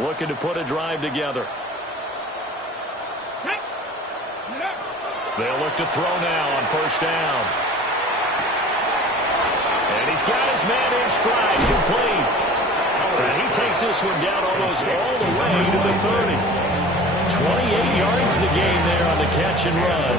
Looking to put a drive together. They'll look to throw now on first down. And he's got his man in stride, complete. And he takes this one down almost all the way to the 30. 28 yards the gain there on the catch and run.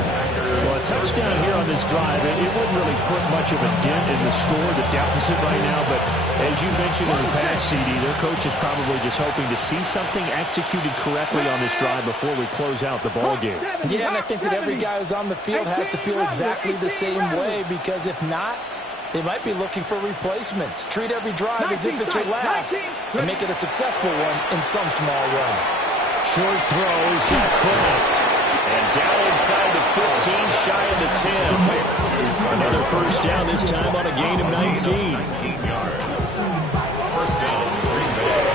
Well, a touchdown here on this drive, it wouldn't really put much of a dent in the score, the deficit right now. But as you mentioned in the past, CD, their coach is probably just hoping to see something executed correctly on this drive before we close out the ball game. Yeah, and I think that every guy who's on the field has to feel exactly the same way, because if not, they might be looking for replacements. Treat every drive as if it's your last and make it a successful one in some small way. Short throw, he's got Kraft. And down inside the 15, shy of the 10. Another first down, this time on a gain of 19. 19 yards. First down, Green Bay.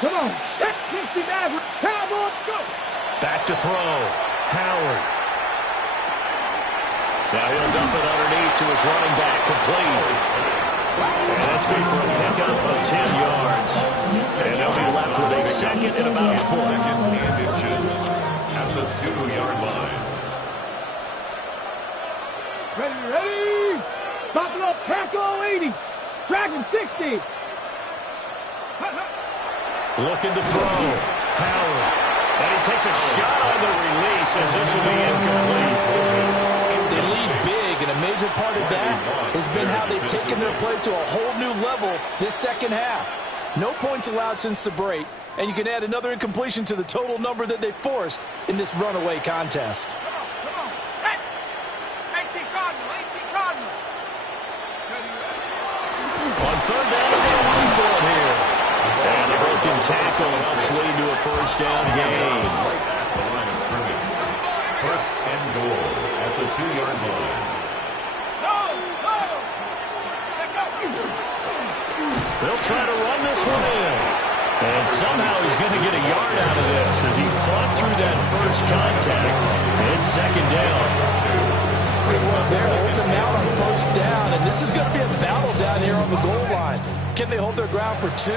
Come on. That's 60 average. Cowboys, go. Back to throw. Howard. Now he'll dump it underneath to his running back, complete. And that's good for a pickup of 10 yards. And they'll be left with a second and about 4. Second and inches at the 2-yard line. Ready. Stop it up. Tackle 80. Dragon 60. Looking to throw. Howard. And he takes a shot on the release as this will be incomplete. They lead big, and a major part of that has been how they've taken their play to a whole new level this second half. No points allowed since the break, and you can add another incompletion to the total number that they forced in this runaway contest. Come on. Set. 18 Cardinal. On third down, they're going to run for it here. And the broken tackle helps lead to a first down gain. Right at the line of scrimmage. First and goal at the 2-yard line. They'll try to run this one in. And somehow he's going to get a yard out of this as he fought through that first contact. It's second down. They're open now on first down, and this is going to be a battle down here on the goal line. Can they hold their ground for 2,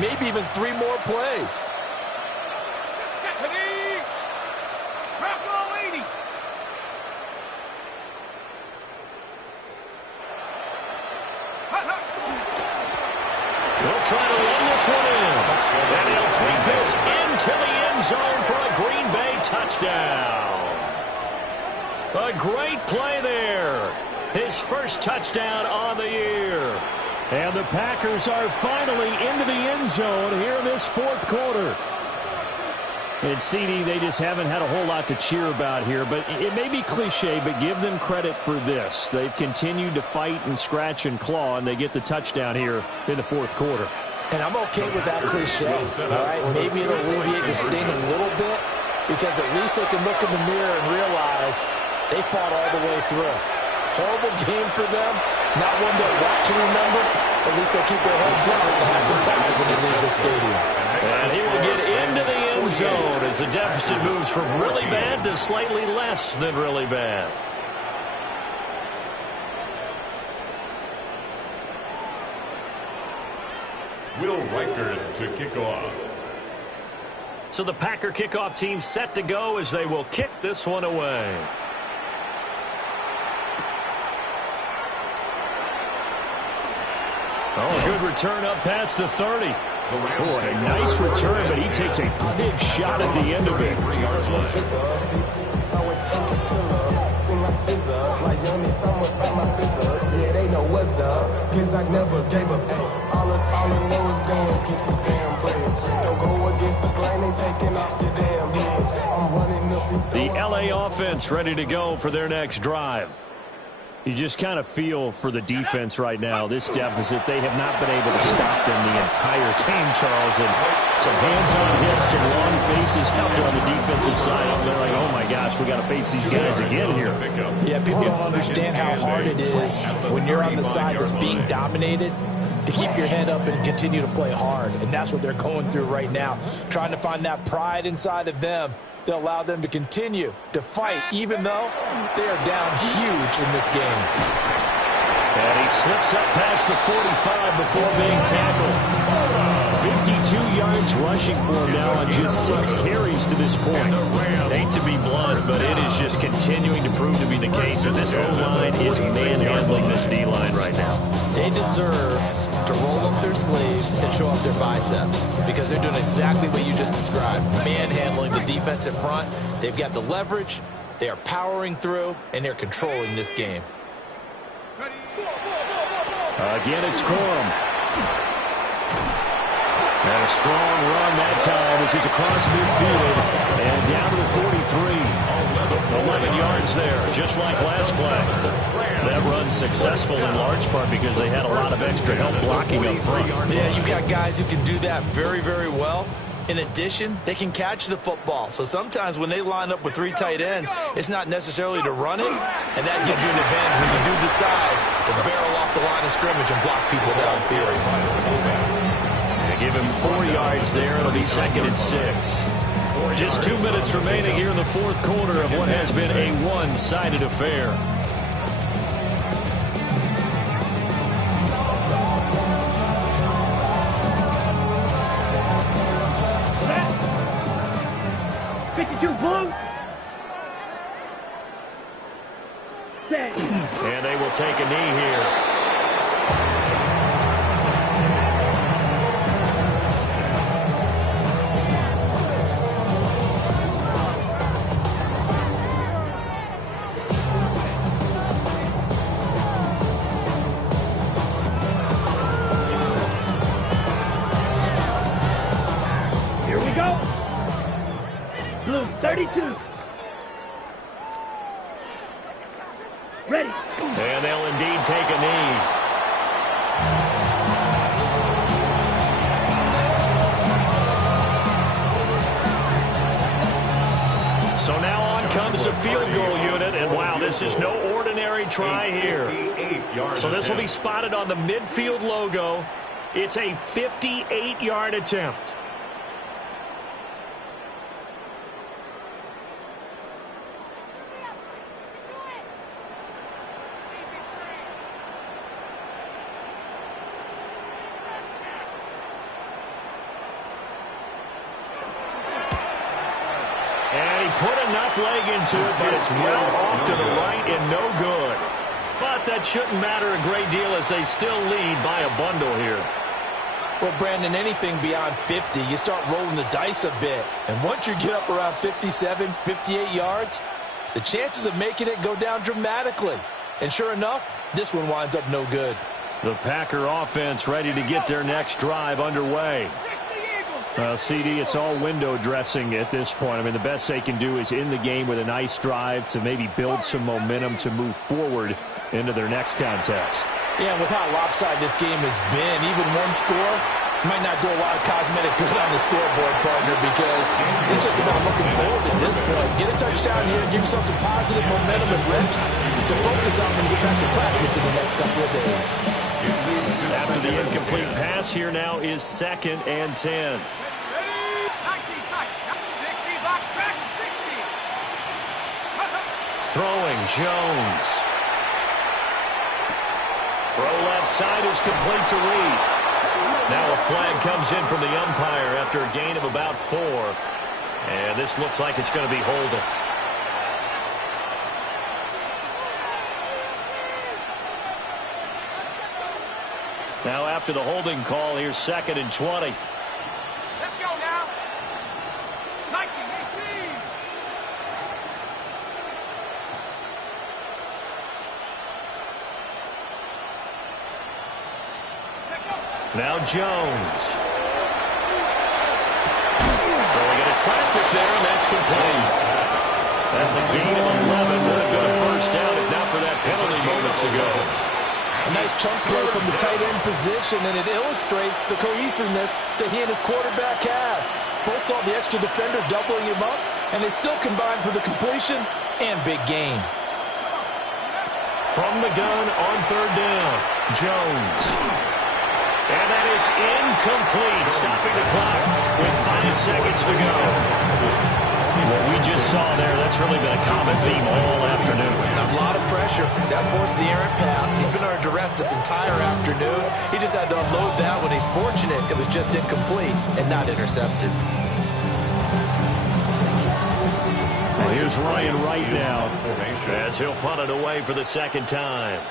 maybe even 3 more plays? They'll try to run this one in. And he'll take this into the end zone for a Green Bay touchdown. A great play there. His first touchdown on the year. And the Packers are finally into the end zone here in this fourth quarter. And CD, they just haven't had a whole lot to cheer about here, but it may be cliche, but give them credit for this. They've continued to fight and scratch and claw, and they get the touchdown here in the fourth quarter. And I'm okay with that cliche, all right? Maybe it'll alleviate the sting a little bit, because at least they can look in the mirror and realize they fought all the way through. Horrible game for them, not one they'll want to remember. At least they'll keep their heads up and have some pride when they leave the stadium. And he will get into the end zone as the deficit moves from really bad to slightly less than really bad. Will Riker to kick off. So the Packer kickoff team set to go as they will kick this one away. Oh, good return up past the 30. Oh, and a nice return, but he takes a big shot at the end of it. Yeah, they know what's up, cause I never gave up. All I know is go and get this damn bread. Don't go against the grain, they taking off your damn heads. I'm running up this. The LA offense ready to go for their next drive. You just kind of feel for the defense right now, this deficit. They have not been able to stop them the entire game, Charles. And some hands-on hits, some long faces out there on the defensive side. They're like, oh, my gosh, we got to face these guys again here. Yeah, people don't understand how hard it is when you're on the side that's being dominated to keep your head up and continue to play hard. And that's what they're going through right now, trying to find that pride inside of them to allow them to continue to fight, even though they are down huge in this game. And he slips up past the 45 before being tackled. 52 yards rushing for him now on just 6 carries to this point. Hate to be blunt, but it is just continuing to prove to be the case that this O-line is manhandling this D-line right now. They deserve to roll up their sleeves and show up their biceps because they're doing exactly what you just described, manhandling the defensive front. They've got the leverage, they are powering through, and they're controlling this game. Again, it's Corum. And a strong run that time as he's across midfield and down to the 43. 11 yards there, just like last play. That run's successful in large part because they had a lot of extra help blocking up front. Yeah, you've got guys who can do that very, very well. In addition, they can catch the football. So sometimes when they line up with 3 tight ends, it's not necessarily to run it, and that gives you an advantage when you do decide to barrel off the line of scrimmage and block people downfield. They give him 4 yards there. It'll be 2nd and 6. Just 2 minutes remaining here in the 4th quarter of what has been a one-sided affair. And they will take a knee here. Here we go. Blue 32. Ready. And they'll indeed take a knee. So now on comes the field goal unit, and wow, this is no ordinary try here. So this will be spotted on the midfield logo. It's a 58-yard attempt. Put enough leg into it, but it's well off to the right and no good. But that shouldn't matter a great deal as they still lead by a bundle here. Well, Brandon, anything beyond 50, you start rolling the dice a bit. And once you get up around 57, 58 yards, the chances of making it go down dramatically. And sure enough, this one winds up no good. The Packer offense ready to get their next drive underway. CD, it's all window dressing at this point. I mean, the best they can do is in the game with a nice drive to maybe build some momentum to move forward into their next contest. Yeah, and with how lopsided this game has been, even one score might not do a lot of cosmetic good on the scoreboard, partner, because it's just about looking forward at this point. Get a touchdown here, give yourself some positive momentum and reps to focus on when you get back to practice in the next couple of days. After the incomplete pass, here now is 2nd and 10. Throwing, Jones. Throw left side is complete to Reed. Now a flag comes in from the umpire after a gain of about 4. And this looks like it's going to be holding. Now after the holding call, here's 2nd and 20. Let's go now. 1918. Now Jones. Throwing into traffic there, and that's complete. That's a gain of 11. Would have been a first down if not for that penalty moments ago. A nice chunk play from the tight end position, and it illustrates the cohesiveness that he and his quarterback have. Both saw the extra defender doubling him up, and they still combined for the completion and big gain. From the gun on 3rd down, Jones. And that is incomplete, stopping the clock with 5 seconds to go. What we just saw there, that's really been a common theme all afternoon. A lot of pressure. That forced the errant pass. He's been under duress this entire afternoon. He just had to unload that when he's fortunate it was just incomplete and not intercepted. Well, here's Ryan Wright now as he'll punt it away for the 2nd time.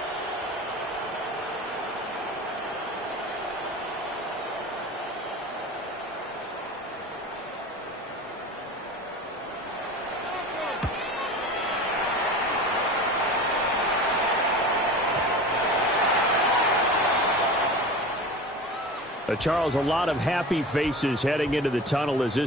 Charles, a lot of happy faces heading into the tunnel as this